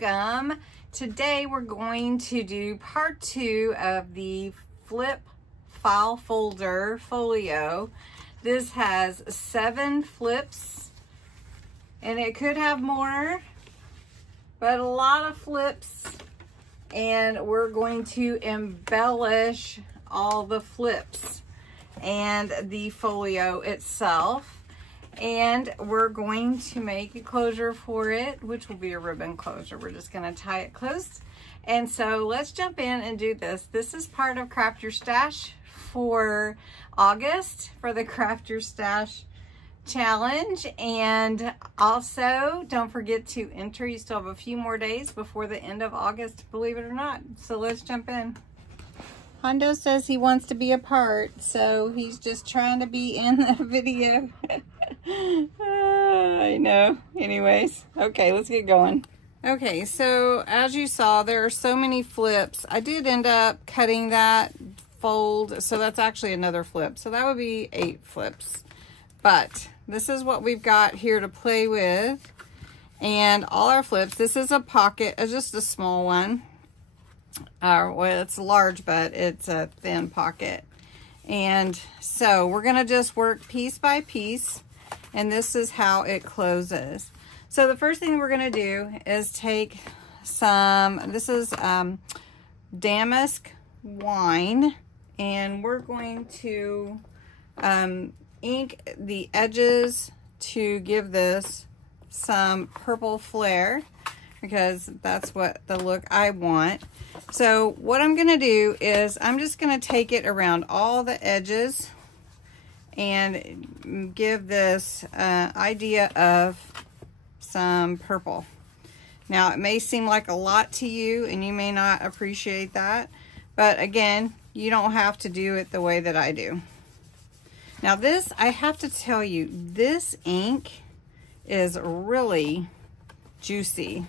welcome. Today we're going to do part 2 of the flip file folder folio. This has 7 flips and it could have more, but a lot of flips, and we're going to embellish all the flips and the folio itself. And we're going to make a closure for it, which will be a ribbon closure. We're just going to tie it closed. And so let's jump in and do this. This is part of Craft Your Stash for August, for the Craft Your Stash challenge. And also don't forget to enter. You still have a few more days before the end of August, believe it or not. So let's jump in. Hondo says he wants to be a part, so he's just trying to be in the video. I know. Anyways, okay, let's get going. Okay, so as you saw, there are so many flips. I did end up cutting that fold, so that's actually another flip. So that would be 8 flips. But this is what we've got here to play with. And all our flips, this is a pocket, just a small one. Well, it's large, but it's a thin pocket. And so we're going to just work piece by piece, and this is how it closes. So the first thing we're going to do is take some, this is Damson Wine, and we're going to ink the edges to give this some purple flare, because that's what the look I want. So what I'm going to do is I'm just going to take it around all the edges and give this idea of some purple. Now it may seem like a lot to you and you may not appreciate that, but again, you don't have to do it the way that I do. Now this, I have to tell you, this ink is really juicy.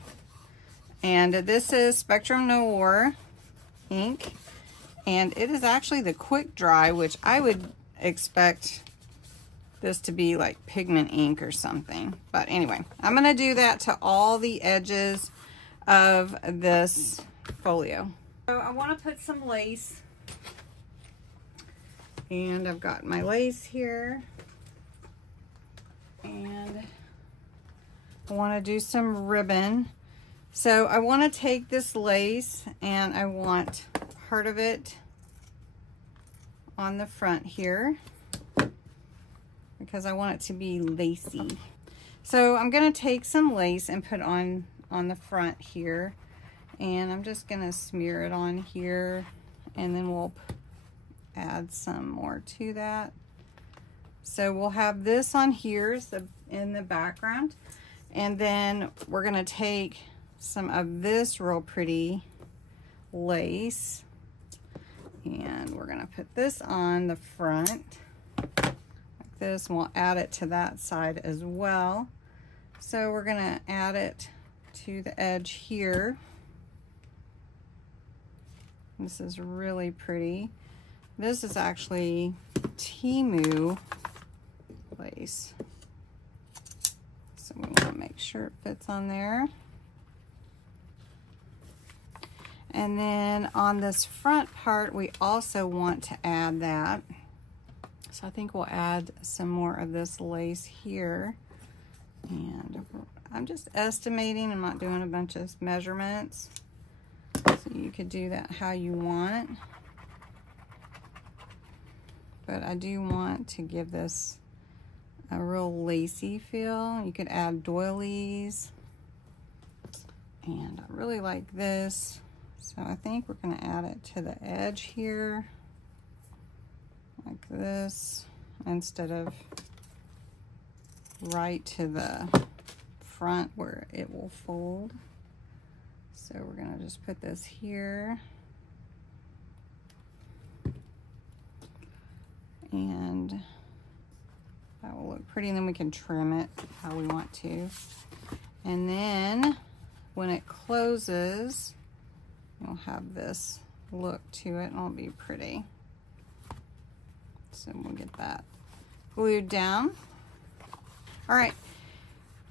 And this is Spectrum Noir ink, and it is actually the quick dry, which I would expect this to be like pigment ink or something. But anyway, I'm going to do that to all the edges of this folio. So I want to put some lace, and I've got my lace here, and I want to do some ribbon. So I want to take this lace and I want part of it on the front here because I want it to be lacy. So I'm going to take some lace and put on the front here, and I'm just going to smear it on here, and then we'll add some more to that. So we'll have this on here in the background, and then we're going to take some of this real pretty lace, and we're going to put this on the front like this, and we'll add it to that side as well. So we're going to add it to the edge here. This is really pretty. This is actually Timu lace, so we want to make sure it fits on there. And then on this front part, we also want to add that. So I think we'll add some more of this lace here. And I'm just estimating, I'm not doing a bunch of measurements. So you could do that how you want. But I do want to give this a real lacy feel. You could add doilies. And I really like this. So I think we're going to add it to the edge here, like this, instead of right to the front where it will fold. So we're going to just put this here. And that will look pretty, and then we can trim it how we want to. And then when it closes, you'll have this look to it, and it'll be pretty. So we'll get that glued down. All right,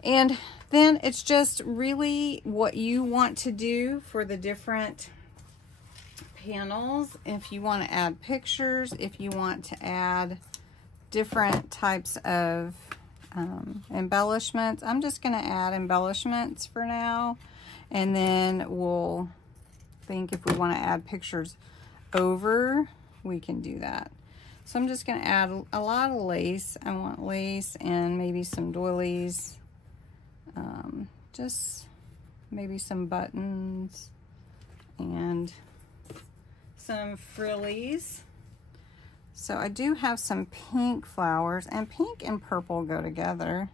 And then it's just really what you want to do for the different panels. If you want to add pictures, if you want to add different types of embellishments. I'm just going to add embellishments for now, and then we'll think if we want to add pictures over, we can do that. So I'm just going to add a lot of lace. I want lace and maybe some doilies, just maybe some buttons and some frillies. So I do have some pink flowers, and pink and purple go together.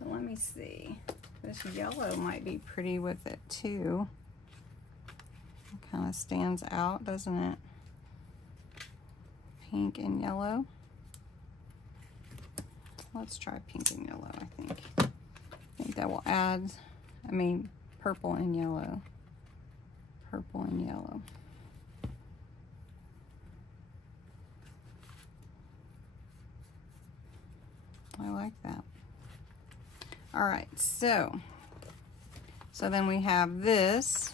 But let me see. This yellow might be pretty with it too. It kind of stands out, doesn't it? Pink and yellow. Let's try pink and yellow, I think. I think that will add, purple and yellow. Purple and yellow. I like that. All right, so then we have this.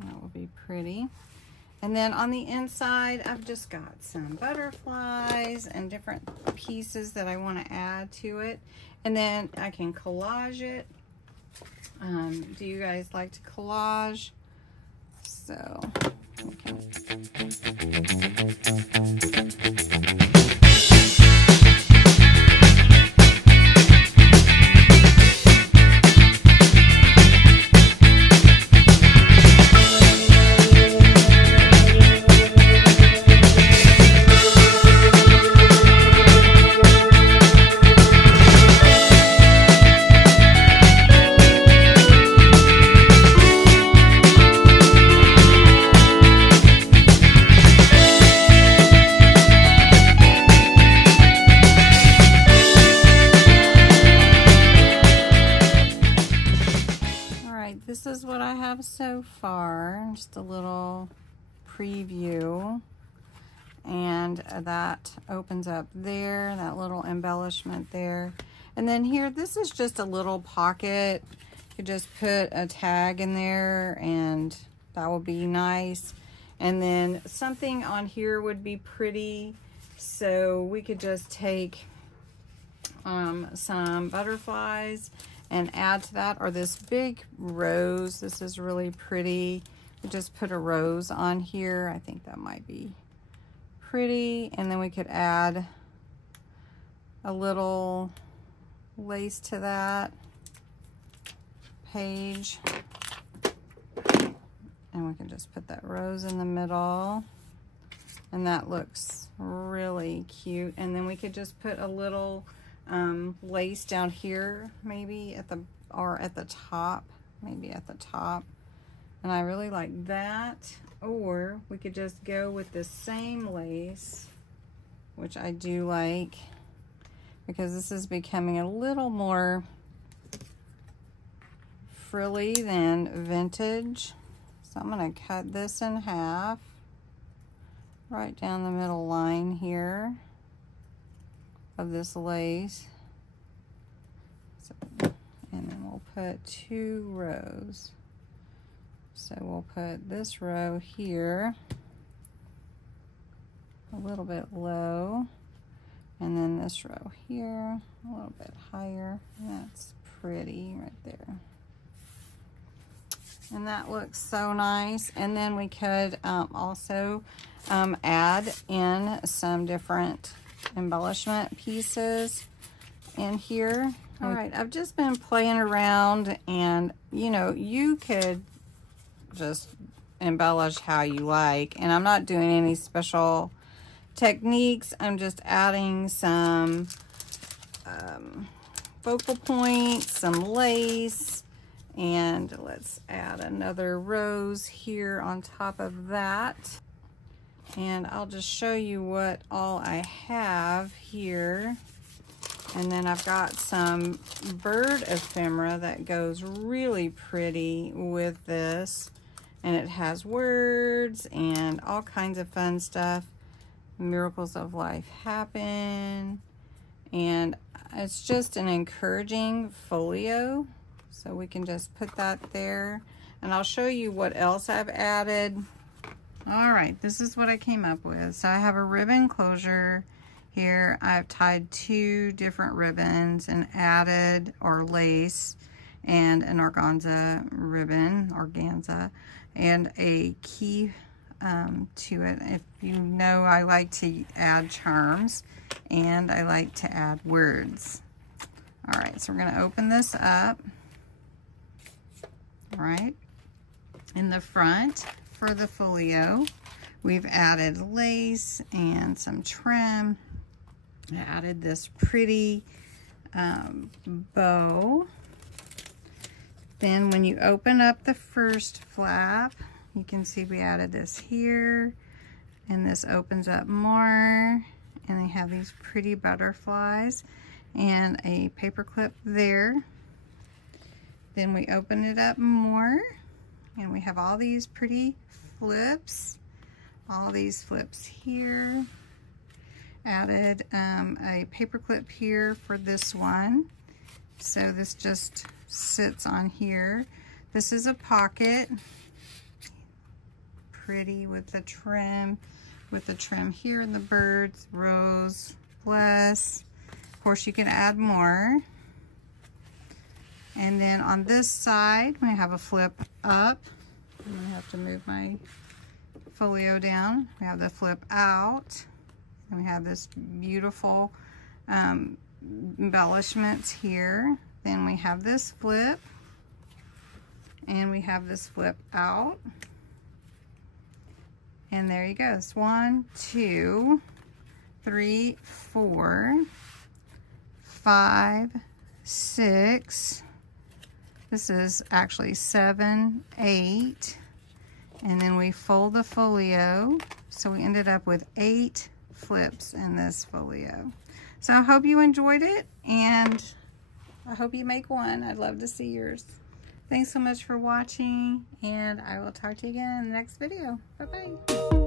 That will be pretty. And then on the inside, I've just got some butterflies and different pieces that I want to add to it. And then I can collage it. Do you guys like to collage? So, okay. This is what I have so far, just a little preview, and that opens up there, that little embellishment there. And then here, this is just a little pocket. You could just put a tag in there and that would be nice. And then something on here would be pretty, so we could just take some butterflies and add to that, or this big rose. This is really pretty. We just put a rose on here. I think that might be pretty. And then we could add a little lace to that page. And we can just put that rose in the middle. And that looks really cute. And then we could just put a little lace down here, maybe at the top, maybe at the top. And I really like that. Or we could just go with the same lace, which I do like, because this is becoming a little more frilly than vintage. So I'm going to cut this in half, right down the middle line here of this lace. So, and then we'll put 2 rows. So we'll put this row here, a little bit low, and then this row here, a little bit higher. That's pretty right there. And that looks so nice. And then we could also add in some different embellishment pieces in here. All right, I've just been playing around, and you know, you could just embellish how you like, and I'm not doing any special techniques. I'm just adding some focal points, some lace, and let's add another rose here on top of that. And I'll just show you what all I have here. And then I've got some bird ephemera that goes really pretty with this. And it has words and all kinds of fun stuff. Miracles of life happen. And it's just an encouraging folio. So we can just put that there. And I'll show you what else I've added. All right, this is what I came up with. So I have a ribbon closure here. I've tied 2 different ribbons and added, or lace, and an organza ribbon, and a key to it. If you know, I like to add charms and I like to add words. All right, so we're going to open this up. All right, in the front for the folio, we've added lace and some trim. I added this pretty bow. Then when you open up the first flap, you can see we added this here, and this opens up more, and they have these pretty butterflies and a paper clip there. Then we open it up more, and we have all these pretty flips, all these flips here. Added a paper clip here for this one, so this just sits on here. This is a pocket, pretty with the trim here, and the birds, rose, bless. Of course, you can add more. And then on this side, we have a flip up. I have to move my folio down. We have the flip out, and we have this beautiful embellishments here. Then we have this flip, and we have this flip out. And there you go. It's 1, 2, 3, 4, 5, 6. This is actually 7, 8. And then we fold the folio. So we ended up with 8 flips in this folio. So I hope you enjoyed it, and I hope you make one. I'd love to see yours. Thanks so much for watching, and I will talk to you again in the next video. Bye-bye.